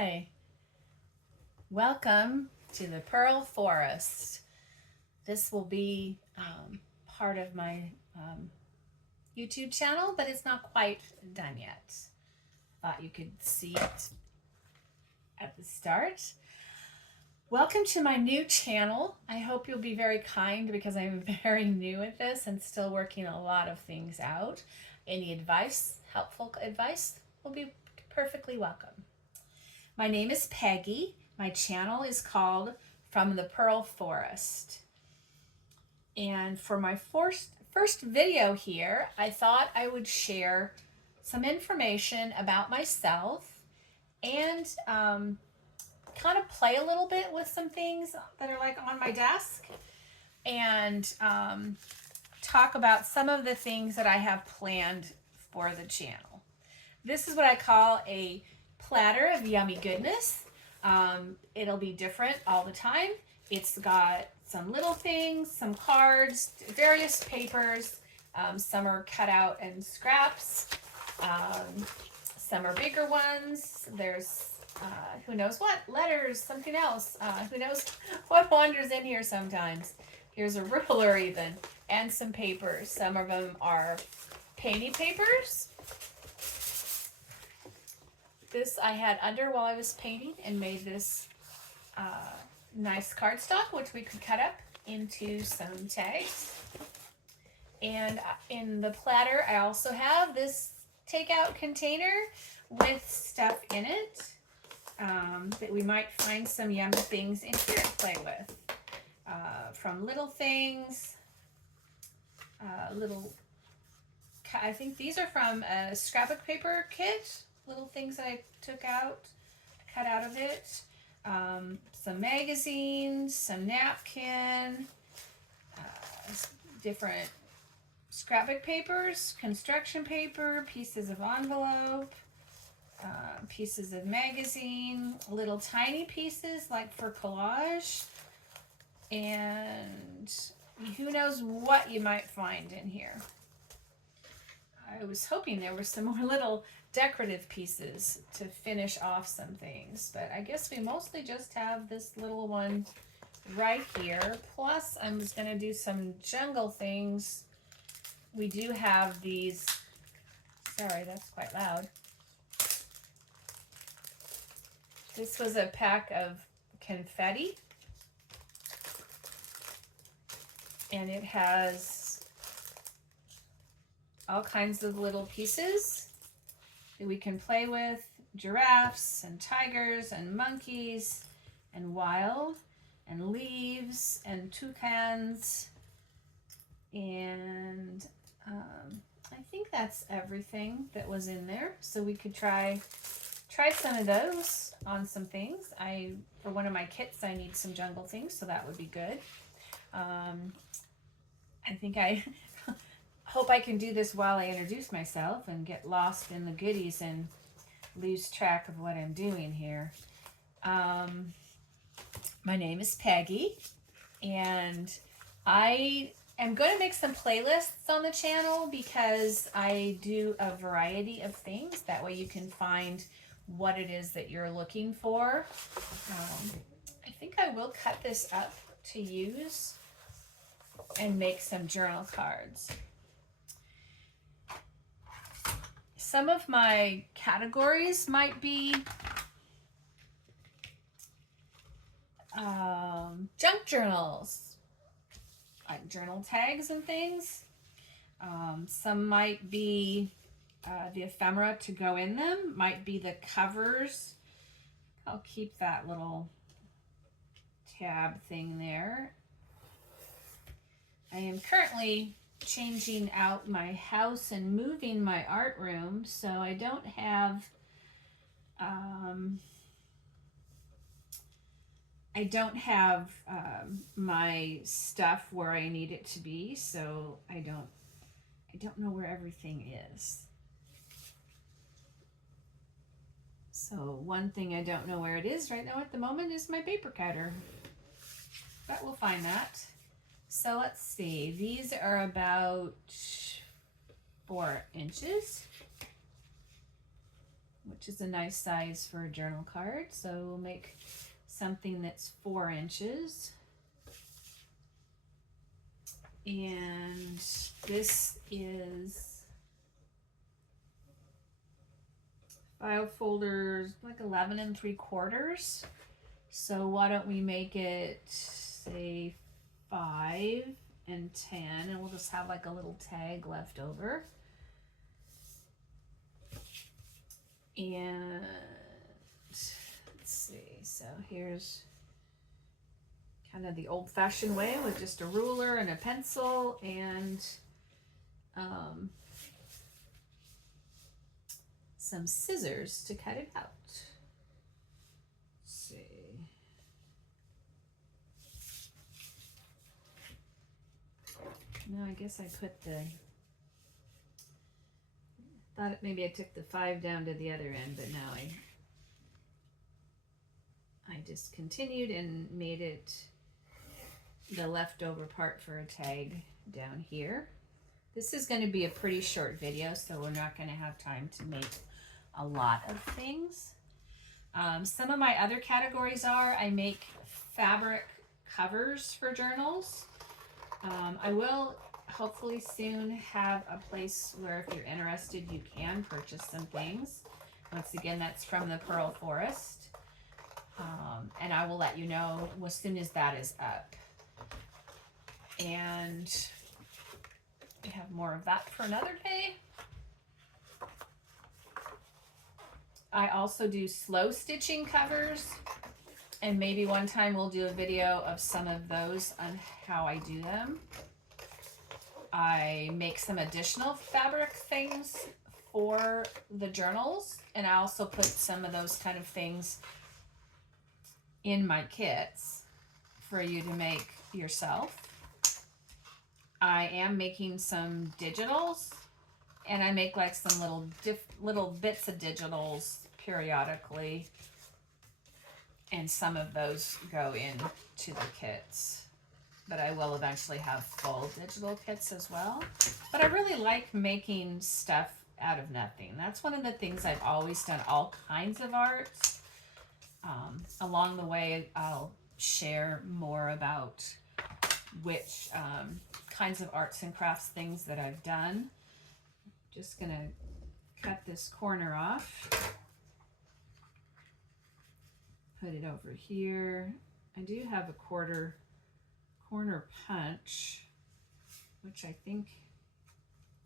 Hi, welcome to the Pearl Forest. This will be part of my YouTube channel, but it's not quite done yet. Thought you could see it at the start. Welcome to my new channel. I hope you'll be very kind because I'm very new at this and still working a lot of things out. Any advice, helpful advice, will be perfectly welcome. My name is Peggy. My channel is called From the Pearl Forest. And for my first video here, I thought I would share some information about myself and kind of play a little bit with some things that are like on my desk and talk about some of the things that I have planned for the channel. This is what I call a platter of yummy goodness. It'll be different all the time. It's got some little things, some cards, various papers. Some are cut out and scraps. Some are bigger ones. There's who knows what, letters, something else. Who knows what wanders in here sometimes. Here's a ruler even, and some papers. Some of them are painting papers. This I had under while I was painting and made this nice cardstock, which we could cut up into some tags. And in the platter, I also have this takeout container with stuff in it that we might find some yummy things in here to play with. From little things, I think these are from a scrapbook paper kit. Little things that I took out, cut out of it. Some magazines, some napkin, different scrapbook papers, construction paper, pieces of envelope, pieces of magazine, little tiny pieces like for collage, and who knows what you might find in here. I was hoping there were some more little decorative pieces to finish off some things, but I guess we mostly just have this little one right here. Plus, I'm just going to do some jungle things. We do have these, sorry, that's quite loud. This was a pack of confetti, and it has all kinds of little pieces that we can play with. Giraffes and tigers and monkeys and wild and leaves and toucans. And I think that's everything that was in there. So we could try some of those on some things. For one of my kits, I need some jungle things, so that would be good. I think I hope I can do this while I introduce myself and get lost in the goodies and lose track of what I'm doing here. My name is Peggy, and I am going to make some playlists on the channel because I do a variety of things. That way you can find what it is that you're looking for. I think I will cut this up to use and make some journal cards. Some of my categories might be junk journals, like journal tags and things. Some might be the ephemera to go in them, might be the covers. I'll keep that little tab thing there. I am currently changing out my house and moving my art room, so I don't have my stuff where I need it to be, so I don't know where everything is. So one thing I don't know where it is right now at the moment is my paper cutter, but we'll find that. So let's see, these are about 4 inches. which is a nice size for a journal card. So we'll make something that's 4 inches. And this is file folders like 11 3/4. So why don't we make it say 5 and 10, and we'll just have like a little tag left over. And let's see, so here's kind of the old-fashioned way with just a ruler and a pencil and some scissors to cut it out. Let's see. No, I guess I put thought maybe I took the 5 down to the other end, but now I discontinued and made it the leftover part for a tag down here. This is going to be a pretty short video, so we're not going to have time to make a lot of things. Some of my other categories are I make fabric covers for journals. I will hopefully soon have a place where if you're interested you can purchase some things. Once again, that's from the Pearl Forest. And I will let you know as soon as that is up. And we have more of that for another day. I also do slow stitching covers, and maybe one time we'll do a video of some of those on how I do them. I make some additional fabric things for the journals, and I also put some of those kind of things in my kits for you to make yourself. I am making some digitals, and I make like some little bits of digitals periodically, and some of those go into the kits. But I will eventually have full digital kits as well. But I really like making stuff out of nothing. That's one of the things I've always done, all kinds of art. Along the way, I'll share more about which kinds of arts and crafts things that I've done. Just gonna cut this corner off. Put it over here. I do have a corner punch, which I think,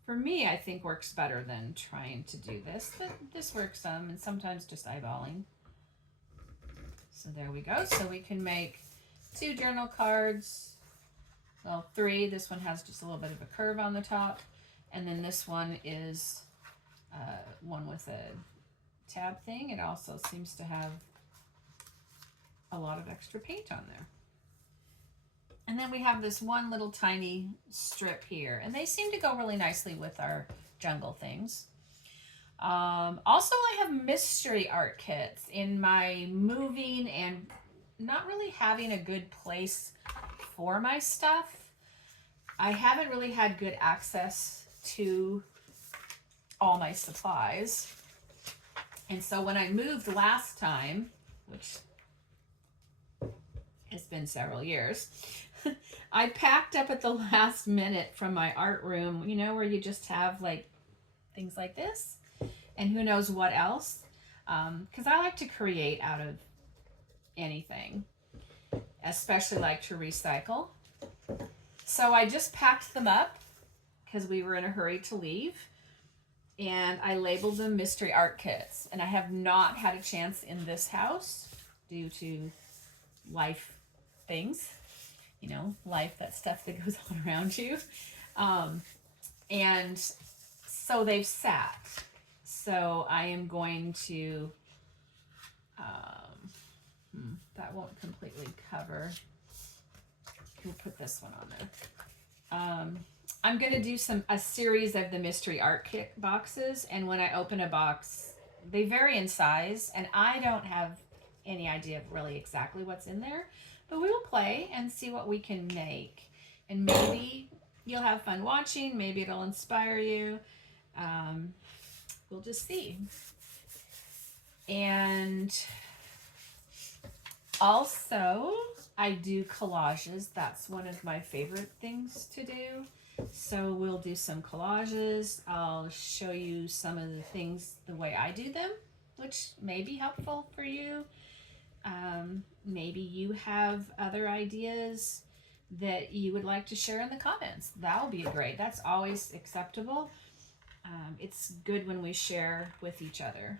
for me, I think works better than trying to do this, but this works some, and sometimes just eyeballing. So there we go. So we can make 2 journal cards, well, 3. This one has just a little bit of a curve on the top, and then this one is one with a tab thing. It also seems to have a lot of extra paint on there. And then we have this one little tiny strip here, and they seem to go really nicely with our jungle things. Also, I have mystery art kits. In my moving and not really having a good place for my stuff, I haven't really had good access to all my supplies. And so when I moved last time, which has been several years, I packed up at the last minute from my art room, you know, where you just have like things like this and who knows what else, because I like to create out of anything, especially like to recycle. So I just packed them up because we were in a hurry to leave, and I labeled them mystery art kits. And I have not had a chance in this house due to life things, you know, life, that stuff that goes on around you. And so they've sat. So I am going to, that won't completely cover. We'll put this one on there. I'm going to do a series of the mystery art kit boxes. And when I open a box, they vary in size, and I don't have any idea of really exactly what's in there, but we will play and see what we can make. And maybe you'll have fun watching. Maybe it'll inspire you. We'll just see. And also, I do collages. That's one of my favorite things to do. So we'll do some collages. I'll show you some of the things the way I do them, which may be helpful for you. Maybe you have other ideas that you would like to share in the comments. That'll be great. That's always acceptable. It's good when we share with each other.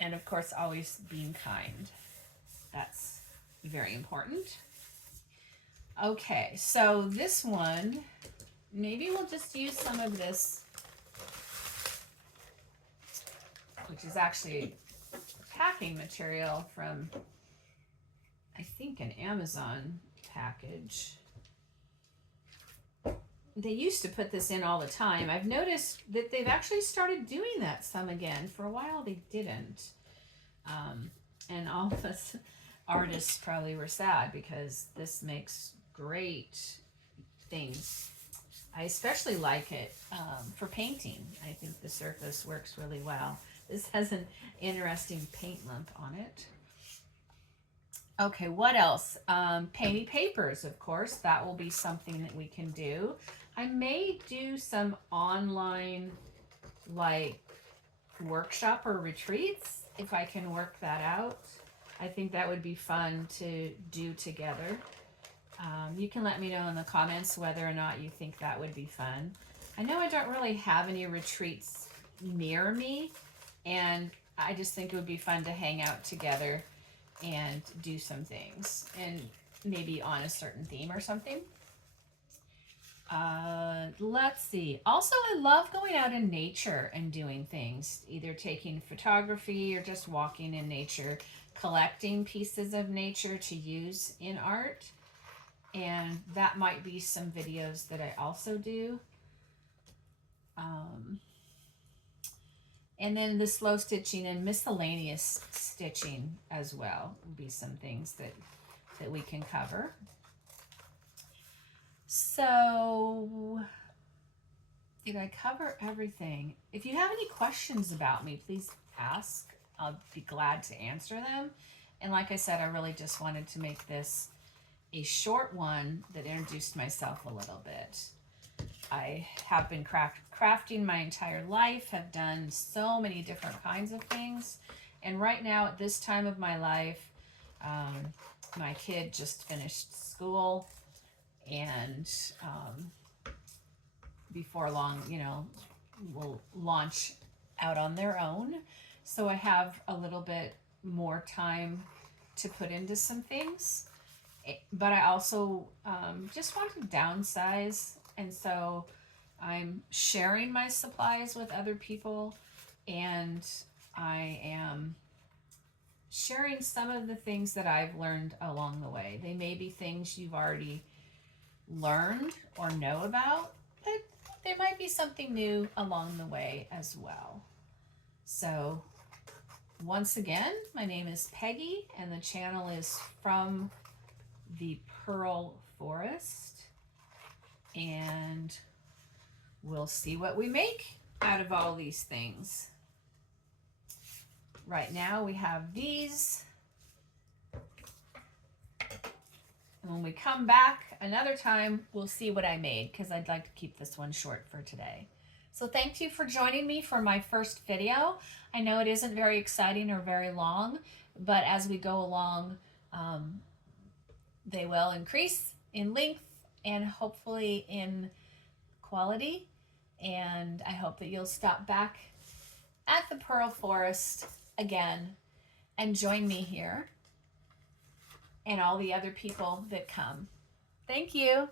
And of course, always being kind. That's very important. Okay, so this one, maybe we'll just use some of this, which is actually packing material from, I think, an Amazon package. They used to put this in all the time. I've noticed that they've actually started doing that some again. For a while they didn't. And all of us artists probably were sad because this makes great things. I especially like it for painting. I think the surface works really well. This has an interesting paint lump on it. Okay, what else? Painty papers, of course. That will be something that we can do. I may do some online, like, workshop or retreats if I can work that out. I think that would be fun to do together. You can let me know in the comments whether or not you think that would be fun. I know I don't really have any retreats near me, and I just think it would be fun to hang out together and do some things, and maybe on a certain theme or something. Let's see. Also, I love going out in nature and doing things, either taking photography or just walking in nature, collecting pieces of nature to use in art. And that might be some videos that I also do. And then the slow stitching and miscellaneous stitching as well will be some things that we can cover. So, did I cover everything? If you have any questions about me, please ask. I'll be glad to answer them. And like I said, I really just wanted to make this a short one that introduced myself a little bit. I have been crafting my entire life, have done so many different kinds of things. And right now, at this time of my life, my kid just finished school, and before long, you know, will launch out on their own. So I have a little bit more time to put into some things. But I also just want to downsize, and so I'm sharing my supplies with other people, and I am sharing some of the things that I've learned along the way. They may be things you've already learned or know about, but there might be something new along the way as well. So once again, my name is Peggy, and the channel is From the Pearl Forest, and we'll see what we make out of all these things. Right now we have these, and when we come back another time, we'll see what I made, because I'd like to keep this one short for today. So thank you for joining me for my first video. I know it isn't very exciting or very long, but as we go along, they will increase in length and hopefully in quality. And I hope that you'll stop back at the Pearl Forest again and join me here and all the other people that come. Thank you.